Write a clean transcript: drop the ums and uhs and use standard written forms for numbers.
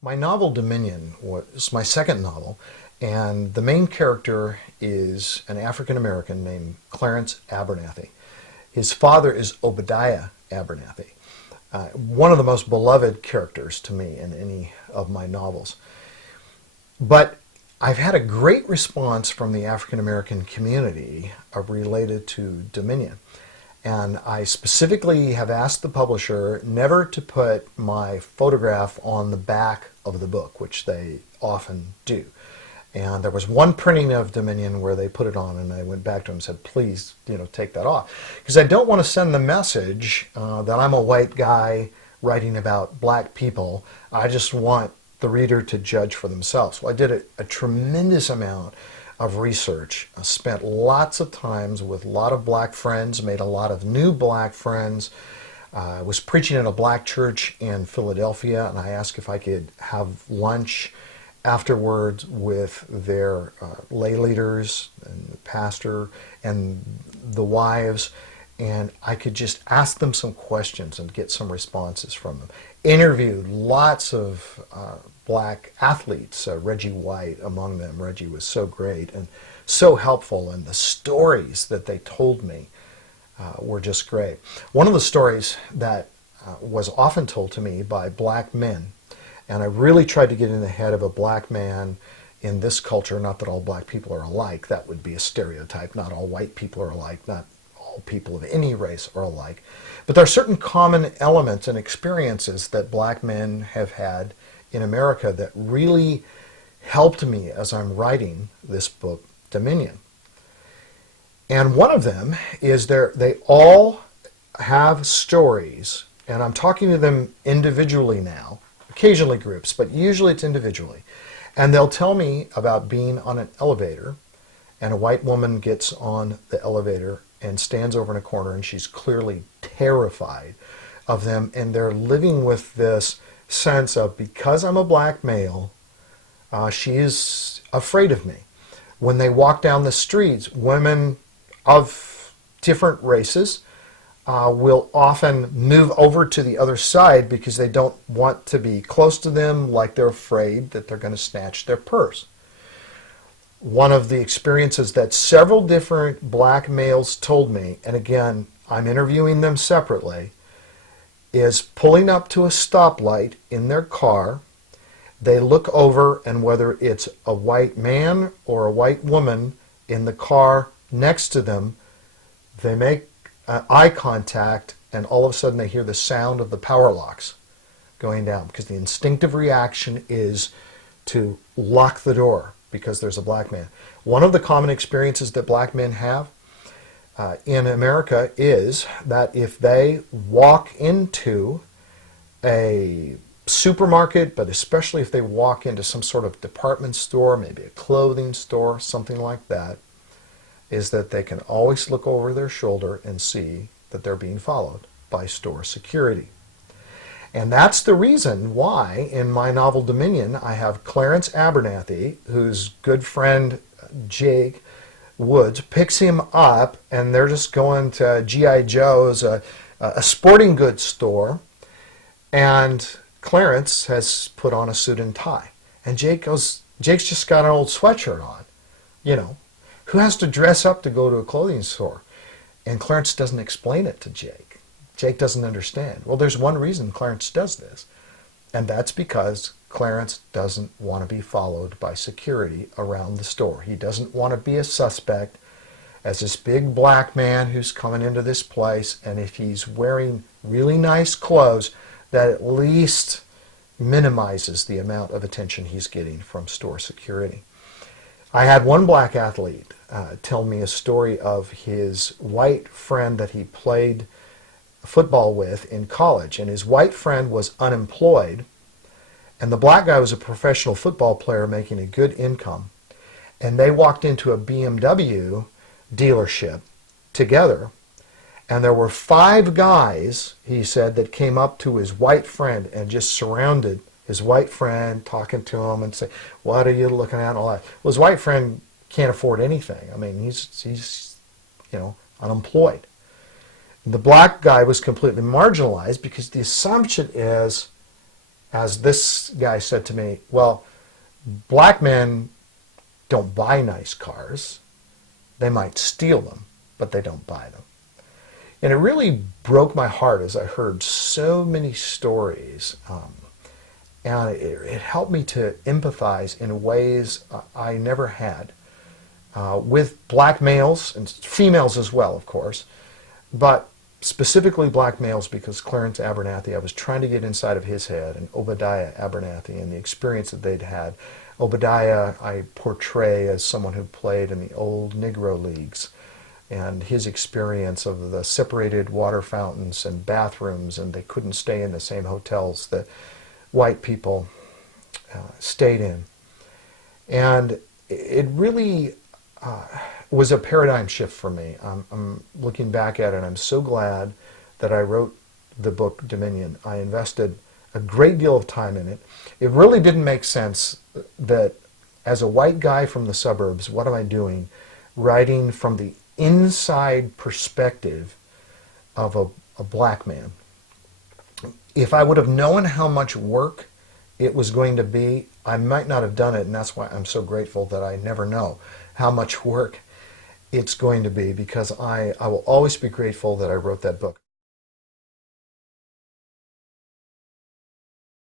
My novel Dominion was my second novel, and the main character is an African American named Clarence Abernathy. His father is Obadiah Abernathy, one of the most beloved characters to me in any of my novels. But I've had a great response from the African American community related to Dominion. And I specifically have asked the publisher never to put my photograph on the back of the book, which they often do. And there was one printing of Dominion where they put it on, and I went back to them and said, please, take that off. Because I don't want to send the message that I'm a white guy writing about black people. I just want the reader to judge for themselves. Well, I did a tremendous amount of research. I spent lots of times with a lot of black friends, made a lot of new black friends. I was preaching at a black church in Philadelphia, and I asked if I could have lunch afterwards with their lay leaders and the pastor and the wives, and I could just ask them some questions and get some responses from them. Interviewed lots of black athletes, Reggie White among them. Reggie was so great and so helpful, and the stories that they told me were just great. One of the stories that was often told to me by black men, and I really tried to get in the head of a black man in this culture, not that all black people are alike, that would be a stereotype, not all white people are alike, not all people of any race are alike, but there are certain common elements and experiences that black men have had in America that really helped me as I'm writing this book, Dominion. And one of them is they all have stories, and I'm talking to them individually now, occasionally groups, but usually it's individually. And they'll tell me about being on an elevator, and a white woman gets on the elevator and stands over in a corner, and she's clearly terrified of them, and they're living with this sense of, because I'm a black male, she is afraid of me. When they walk down the streets, women of different races will often move over to the other side because they don't want to be close to them, like they're afraid that they're going to snatch their purse. One of the experiences that several different black males told me, and again, I'm interviewing them separately, is pulling up to a stoplight in their car. They look over, and whether it's a white man or a white woman in the car next to them, they make eye contact, and all of a sudden they hear the sound of the power locks going down, because the instinctive reaction is to lock the door because there's a black man. One of the common experiences that black men have in America is that if they walk into a supermarket, but especially if they walk into some sort of department store, maybe a clothing store, something like that, is that they can always look over their shoulder and see that they're being followed by store security. And that's the reason why in my novel Dominion I have Clarence Abernathy, whose good friend Jake Woods picks him up, and they're just going to G.I. Joe's, a sporting goods store, and Clarence has put on a suit and tie. And Jake's just got an old sweatshirt on. Who has to dress up to go to a clothing store? And Clarence doesn't explain it to Jake. Jake doesn't understand. Well, there's one reason Clarence does this, and that's because Clarence doesn't want to be followed by security around the store. He doesn't want to be a suspect as this big black man who's coming into this place, and if he's wearing really nice clothes, that at least minimizes the amount of attention he's getting from store security. I had one black athlete tell me a story of his white friend that he played football with in college, and his white friend was unemployed, and the black guy was a professional football player making a good income, and they walked into a BMW dealership together, and there were 5 guys, he said, that came up to his white friend and just surrounded his white friend, talking to him and say, what are you looking at, and all that. Well, his white friend can't afford anything. I mean, he's unemployed. The black guy was completely marginalized because the assumption is as this guy said to me, well, black men don't buy nice cars. They might steal them, but they don't buy them. And it really broke my heart as I heard so many stories. And it helped me to empathize in ways I never had with black males and females as well, of course, but specifically black males because Clarence Abernathy, I was trying to get inside of his head, and Obadiah Abernathy and the experience that they'd had. Obadiah I portray as someone who played in the old Negro leagues, and his experience of the separated water fountains and bathrooms, and they couldn't stay in the same hotels that white people stayed in. And it really was a paradigm shift for me. I'm looking back at it, and I'm so glad that I wrote the book Dominion. I invested a great deal of time in it. It really didn't make sense that as a white guy from the suburbs, what am I doing writing from the inside perspective of a black man? If I would have known how much work it was going to be, I might not have done it, and that's why I'm so grateful that I never know how much work it's going to be, because I will always be grateful that I wrote that book.